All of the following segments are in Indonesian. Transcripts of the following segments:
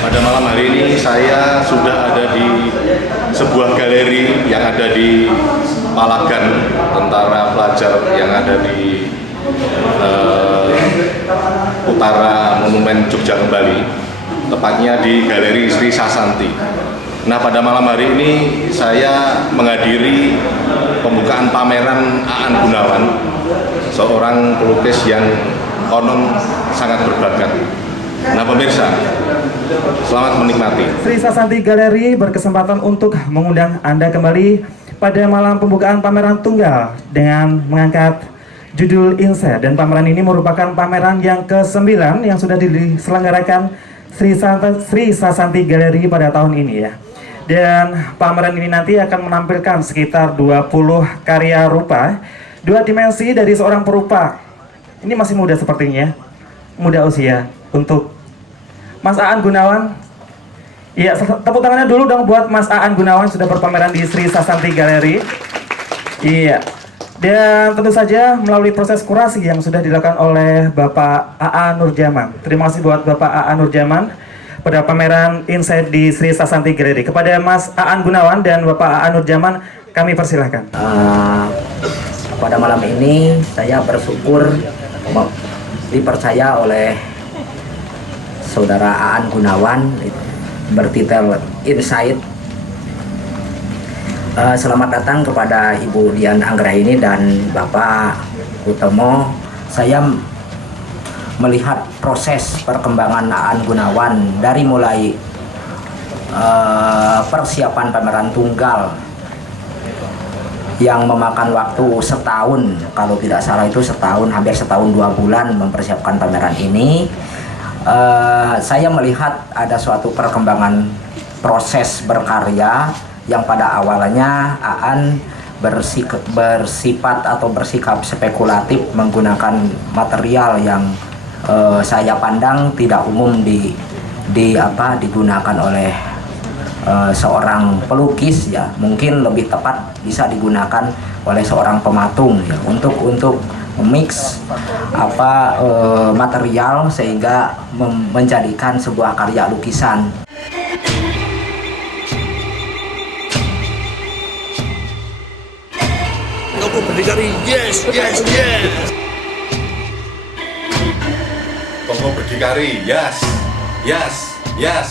Pada malam hari ini saya sudah ada di sebuah galeri yang ada di Palagan Tentara Pelajar yang ada di utara Monumen Jogja Kembali, tepatnya di Galeri Sri Sasanti. Nah, pada malam hari ini saya menghadiri pembukaan pameran Aan Gunawan, seorang pelukis yang konon sangat berbakat. Nah pemirsa, selamat menikmati. Sri Sasanti Galeri berkesempatan untuk mengundang Anda kembali pada malam pembukaan pameran tunggal dengan mengangkat judul Insight, dan pameran ini merupakan pameran yang ke-9 yang sudah diselenggarakan Sri Sasanti Galeri pada tahun ini ya. Dan pameran ini nanti akan menampilkan sekitar 20 karya rupa, 2 dimensi dari seorang perupa. Ini masih muda sepertinya, muda usia. Untuk Mas Aan Gunawan, iya, tepuk tangannya dulu dong buat Mas Aan Gunawan, sudah berpameran di Sri Sasanti Galeri. Iya, dan tentu saja melalui proses kurasi yang sudah dilakukan oleh Bapak A.A. Nurjaman. Terima kasih buat Bapak A.A. Nurjaman pada pameran Insight di Sri Sasanti Galeri. Kepada Mas Aan Gunawan dan Bapak A.A. Nurjaman, kami persilahkan. Pada malam ini saya bersyukur dipercaya oleh Saudara Aan Gunawan bertitel Insight. Selamat datang kepada Ibu Dian Anggraini dan Bapak Utomo. Saya melihat proses perkembangan Aan Gunawan dari mulai persiapan pameran tunggal yang memakan waktu setahun, kalau tidak salah itu setahun, hampir setahun 2 bulan mempersiapkan pameran ini. Saya melihat ada suatu perkembangan proses berkarya yang pada awalnya Aan bersifat atau bersikap spekulatif menggunakan material yang saya pandang tidak umum digunakan oleh seorang pelukis ya. Mungkin lebih tepat bisa digunakan oleh seorang pematung ya, untuk mix material sehingga menjadikan sebuah karya lukisan. Kamu berdikari, yes, yes, yes. Kamu berdikari, yes, yes, yes.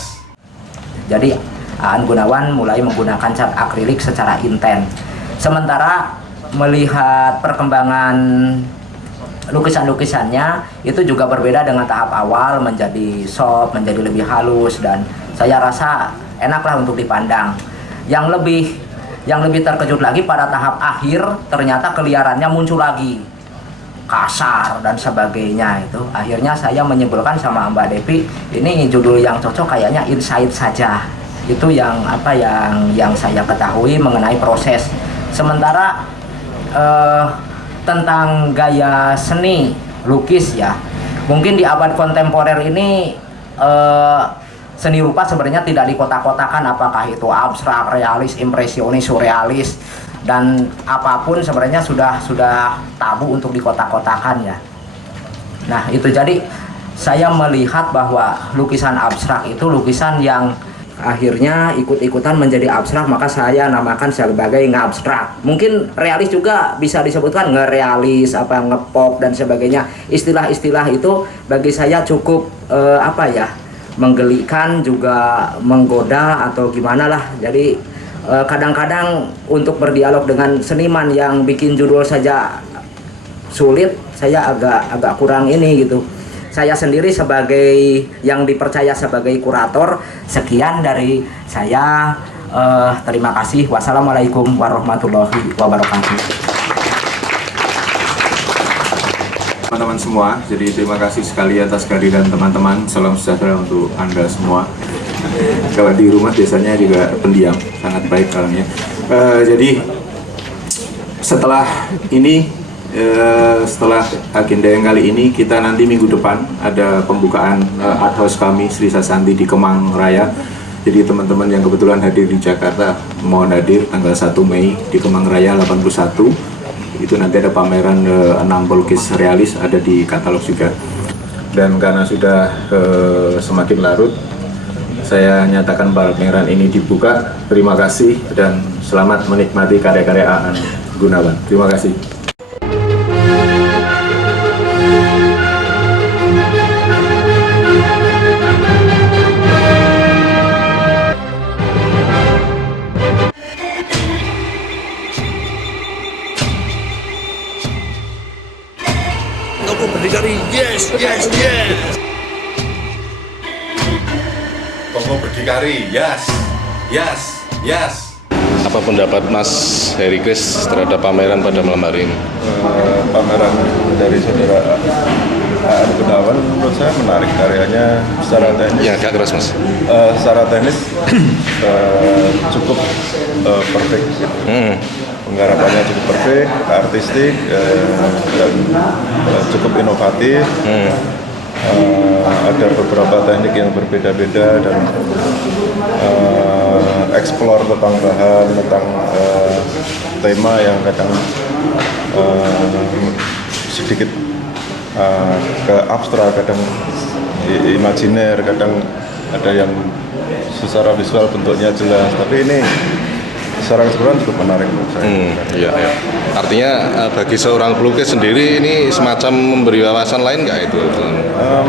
Jadi Aan Gunawan mulai menggunakan cat akrilik secara intens. Sementara melihat perkembangan lukisan-lukisannya itu juga berbeda dengan tahap awal, menjadi soft, menjadi lebih halus, dan saya rasa enaklah untuk dipandang. Yang lebih terkejut lagi pada tahap akhir ternyata keliarannya muncul lagi, kasar dan sebagainya. Itu akhirnya saya menyimpulkan sama Mbak Devi, ini judul yang cocok kayaknya Insight saja. Itu yang saya ketahui mengenai proses. Sementara tentang gaya seni lukis ya, mungkin di abad kontemporer ini seni rupa sebenarnya tidak dikotak-kotakan, apakah itu abstrak, realis, impresionis, surrealis, dan apapun sebenarnya sudah tabu untuk dikotak-kotakan ya. Nah itu, jadi saya melihat bahwa lukisan abstrak itu lukisan yang akhirnya ikut-ikutan menjadi abstrak, maka saya namakan sebagai ngabstrak. Mungkin realis juga bisa disebutkan ngerealis, ngepop dan sebagainya. Istilah-istilah itu bagi saya cukup menggelikan, juga menggoda atau gimana lah. Jadi kadang-kadang untuk berdialog dengan seniman yang bikin judul saja sulit, saya agak kurang ini gitu. saya sendiri sebagai yang dipercaya sebagai kurator. Sekian dari saya. Terima kasih. Wassalamualaikum warahmatullahi wabarakatuh. Teman-teman semua, jadi terima kasih sekali atas kehadiran teman-teman. Salam sejahtera untuk Anda semua. Kalau di rumah biasanya juga pendiam, sangat baik orangnya. Jadi setelah ini, setelah agenda yang kali ini, kita nanti minggu depan ada pembukaan art house kami Sri Sasanti di Kemang Raya. Jadi teman-teman yang kebetulan hadir di Jakarta mohon hadir tanggal 1 Mei di Kemang Raya 81. Itu nanti ada pameran 6 pelukis realis ada di katalog juga. Dan karena sudah semakin larut, saya nyatakan pameran ini dibuka. Terima kasih dan selamat menikmati karya-karya Aan Gunawan. Terima kasih. Toko berdikari, yes, yes, yes. Toko berdikari, yes, yes, yes. Apa pendapat Mas Heri Kris terhadap pameran pada malam hari ini? Pameran dari saudara Aan Gunawan menurut saya menarik, karyanya secara teknis. Ya, agak keras Mas. Secara teknis cukup perfect. Penggarapannya cukup perfect, artistik dan cukup inovatif. Ada beberapa teknik yang berbeda-beda dan explore tentang bahan, tentang tema yang kadang sedikit ke abstrak, kadang imajiner, kadang ada yang secara visual bentuknya jelas, tapi ini secara keseluruhan cukup menarik menurut saya. Iya, iya. Artinya bagi seorang pelukis sendiri ini semacam memberi wawasan lain nggak itu?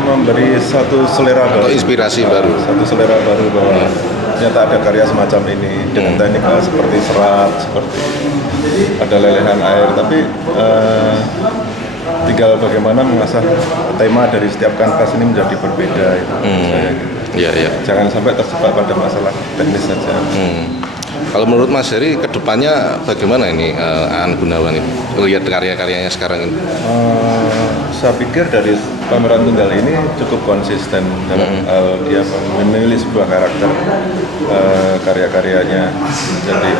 Memberi satu selera baru, atau inspirasi baru. Satu selera baru bahwa ternyata ada karya semacam ini dengan teknik seperti serat, seperti ada lelehan air, tapi tinggal bagaimana mengasah tema dari setiap kanvas ini menjadi berbeda. Iya, iya. Jangan sampai terjebak pada masalah teknis saja. Kalau menurut Mas Heri, kedepannya bagaimana ini Aan Gunawan ini? Lihat karya-karyanya sekarang ini. Saya pikir dari pameran tunggal ini cukup konsisten dalam hal dia memilih sebuah karakter karya-karyanya. Jadi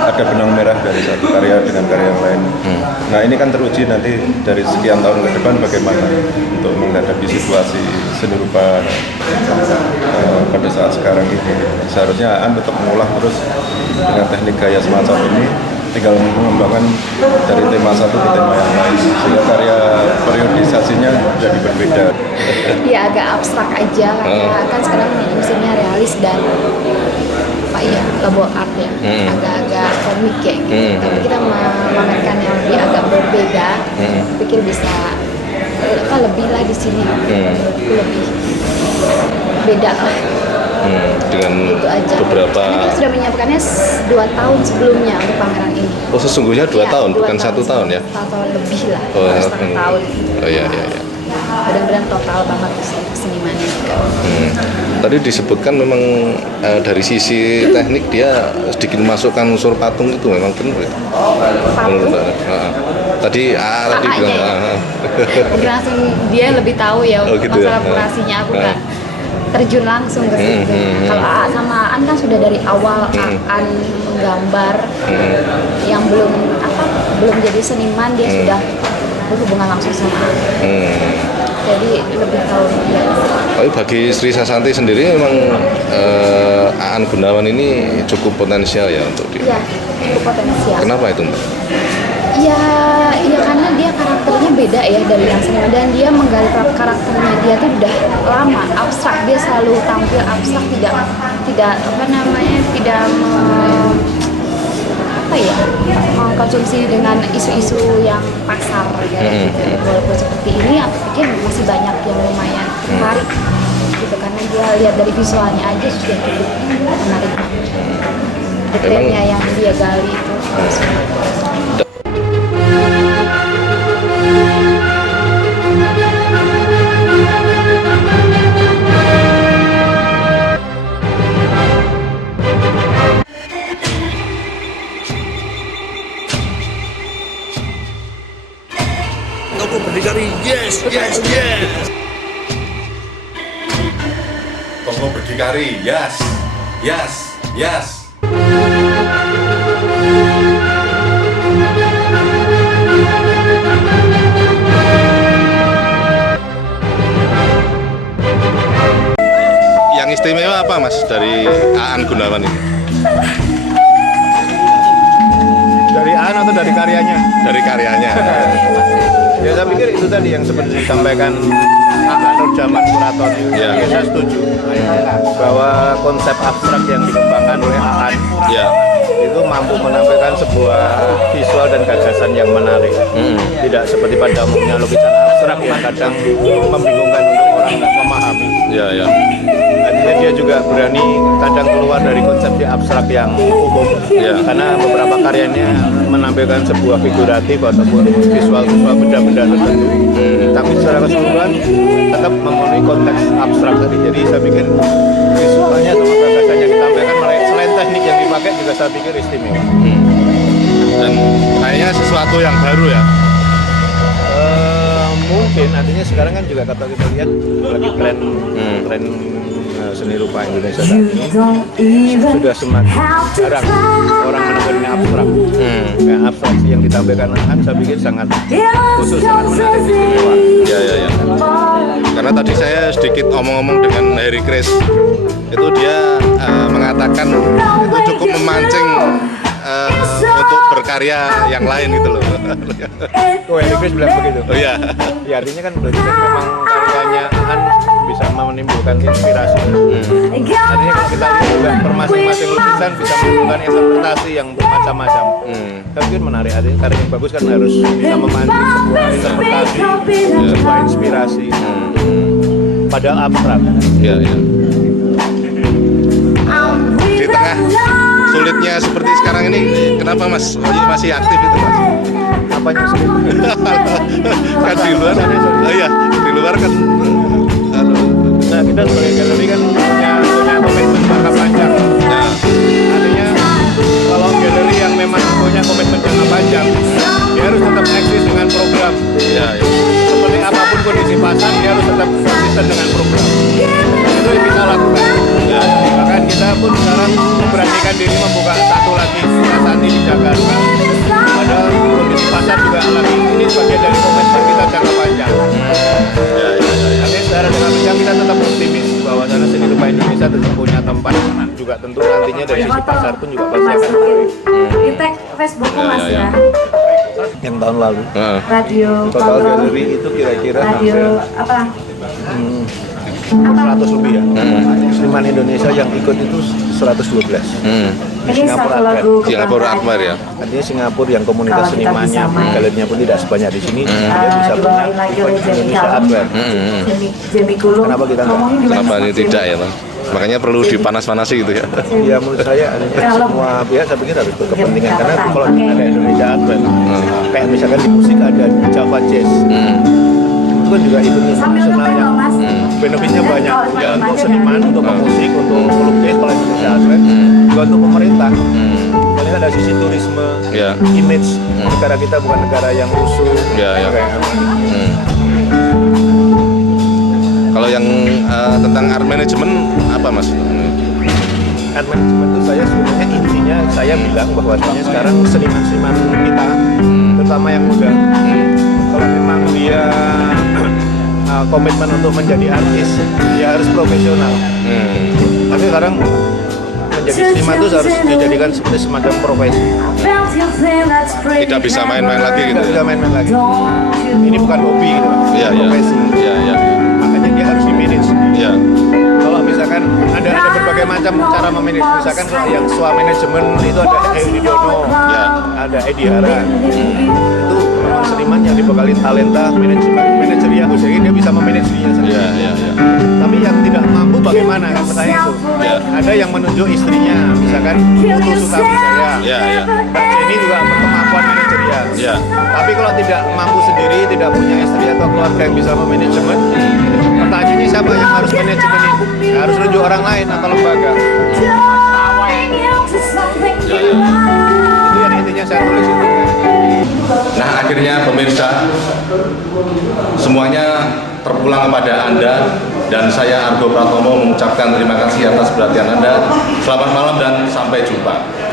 ada benang merah dari satu karya dengan karya yang lain. Nah ini kan teruji nanti dari sekian tahun ke depan bagaimana untuk menghadapi situasi seni rupa pada saat sekarang ini. Seharusnya Aan tetap mengolah terus dengan teknik gaya semacam ini, tinggal mengembangkan dari tema satu ke tema yang lain sehingga karya periodisasinya jadi berbeda. Ya agak abstrak aja karena kan sekarang musimnya realis dan apa ya, labor art ya, agak-agak komik kayak gitu. Tapi kita memamerkan yang lebih agak berbeda, pikir bisa lebih lah di sini, lebih beda lah. Dengan beberapa. Karena kita sudah menyiapkannya 2 tahun sebelumnya untuk pameran ini. Oh sesungguhnya 2 tahun, 2 bukan 1 tahun ya? 1 tahun lebih lah, Oh, 1,5 tahun. Oh iya, iya, iya. Benar-benar total banget seniman juga. Tadi disebutkan memang dari sisi teknik dia sedikit memasukkan unsur patung itu memang benar ya? Patung? Tadi tadi bilang. Mungkin langsung dia lebih tahu ya Oh, gitu masalah ya? kurasinya, aku nggak terjun langsung ke situ. Kalau Aan sama Aan kan sudah dari awal Aan menggambar yang belum jadi seniman, dia sudah berhubungan langsung sama Aan. Jadi lebih tahu dia. Tapi bagi Sri Sasanti sendiri memang Aan Gunawan ini cukup potensial ya untuk dia. Iya, cukup potensial. Kenapa itu Mbak? Ya karena dia karakternya beda ya dari yang seniman, dan dia menggali karakternya dia tuh udah lama abstrak, dia selalu tampil abstrak, tidak mengkonsumsi dengan isu-isu yang pasar ya. Walaupun seperti ini aku pikir masih banyak yang lumayan menarik gitu, karena dia lihat dari visualnya aja sudah cukup menarik. Detailnya yang dia gali itu. Toko Berdikari, yes, yes, yes. Toko Berdikari, yes, yes, yes. Yang istimewa apa Mas dari Aan Gunawan ini? Dari Aan atau dari karyanya? Dari karyanya. Ya saya pikir itu tadi yang seperti disampaikan Nur Jaman Kurator. Ya. Ya, saya setuju bahwa konsep abstrak yang dikembangkan oleh Aan Ya. itu mampu menampilkan sebuah visual dan gagasan yang menarik. Tidak seperti pada umumnya lukisan abstrak yang kadang membingungkan untuk orang nggak memahami. Ya, ya. Artinya dia juga berani kadang keluar dari konsep abstrak yang umum. Ya. Karena beberapa karyanya menampilkan sebuah figuratif ataupun visual-visual benda-benda tertentu. Tapi secara keseluruhan tetap memenuhi konteks abstrak tadi. Jadi saya pikir visualnya sama gagasan yang ditampilkan selain teknik yang dipakai juga saya pikir istimewa. Dan kayaknya sesuatu yang baru ya. Mungkin artinya sekarang kan juga kalau kita lihat lagi tren seni rupa Indonesia saat ini sudah semakin jarang orang menemukan abstrak. Kayak abstraksi yang ditampilkan Aan saya pikir sangat khusus, sangat menarik, istimewa. Ya, ya, ya. Karena tadi saya sedikit omong-omong dengan Harry Chris, itu dia mengatakan itu cukup memancing untuk berkarya yang lain gitu loh. Oh, Harry Chris bilang begitu. Oh iya. Ya artinya kan berarti kan memang karyanya Aan bisa menimbulkan inspirasi. Artinya kalau kita lihat juga per masing-masing lukisan bisa menimbulkan interpretasi yang bermacam-macam. Saya pikir menarik, artinya karya yang bagus kan harus bisa memancing sebuah interpretasi, sebuah inspirasi. Padahal abstrak. Ya, ya. Di tengah sulitnya seperti sekarang ini, kenapa Mas masih aktif itu Mas? Apanya sulit? Kan di luar, oh iya, di luar kan. Nah kita sebagai galeri kan punya komitmen jangka panjang. Ya, Artinya kalau galeri yang memang punya komitmen jangka panjang, dia harus tetap eksis dengan program. ya, ya. Seperti apapun kondisi pasar, dia harus tetap konsisten dengan program. Itu yang kita lakukan. Ya. Bahkan kita pun sekarang memberanikan diri membuka satu lagi Srasati di Jakarta. Padahal kondisi pasar juga lagi ini bagian dari komitmen kita jangka panjang. Ya, ya, ya, ya. Tapi secara dengan panjang kita tetap optimis bahwa sana seni rupa Indonesia tetap punya tempat. Juga tentu nantinya dari sisi pasar pun juga pasti akan menarik. Di tag Facebookku Ya, Mas ya, ya. ya. Yang tahun lalu Heeh. Radio total Kontrol. galeri itu kira-kira Radio apa? 100 lebih ya. Seniman Indonesia yang ikut itu 112. Di Ini Singapura satu Art lagu Fair. Singapura Art Fair ya. Artinya Singapura yang komunitas Kalau kita senimannya, bisa main. galerinya pun tidak sebanyak di sini, dia bisa punya dibawain lagi oleh event Jenny Indonesia Art Fair. Jamie Kulo. Kenapa kita enggak? Ngomongin gimana? Kenapa ini tidak ya Bang? Makanya perlu dipanas-panasi gitu ya. Ya menurut saya artinya Kalau- semua pihak saya pikir harus berkepentingan karena kalau Oke. ada Indonesia Art Fair, kayak misalkan di musik ada Java Jazz, itu kan juga event Sambil internasional ngepen yang loh, Mas. benefitnya banyak Kalau ya untuk aja seniman, kan. untuk pemusik, untuk pelukis kalau Indonesia Art Fair, juga untuk pemerintah. Soalnya ada sisi turisme, Ya. image negara kita bukan negara yang rusuh, Ya, ya. kayak Kalau yang tentang art management apa Mas? art management itu saya sebenarnya intinya saya bilang bahwasanya sekarang seniman-seniman kita, terutama yang muda, kalau memang dia komitmen untuk menjadi artis, dia harus profesional. Tapi sekarang menjadi seniman itu harus dijadikan seperti semacam profesi. Tidak bisa main-main lagi gitu. Tidak bisa Ya? main-main lagi. Ini bukan hobi gitu, Iya, iya. profesi. Iya, iya. Makanya dia harus di-manage. Iya. Kalau misalkan ada berbagai macam cara memanage, misalkan kalau yang SWA manajemen itu ada Edi Dono, Ya. ada Edi Hara, itu memang seniman yang dibekali talenta manajemen manajerial, jadi dia bisa memanage dirinya sendiri. Iya, iya, iya. Tapi yang tidak mampu bagaimana kan pertanyaan itu? Ya. Ada yang menunjuk istrinya, misalkan Putu Sutabujaya. Iya, iya. Ini juga berkemampuan manajerial. Iya. Tapi kalau tidak mampu sendiri, tidak punya istri atau keluarga yang bisa memanajemen, pertanyaannya siapa yang harus manajemen ini? Harus tunjuk orang lain atau lembaga. Itu yang intinya saya tulis itu. Nah, akhirnya pemirsa, semuanya terpulang kepada Anda, dan saya Argo Pratomo mengucapkan terima kasih atas perhatian Anda. Selamat malam dan sampai jumpa.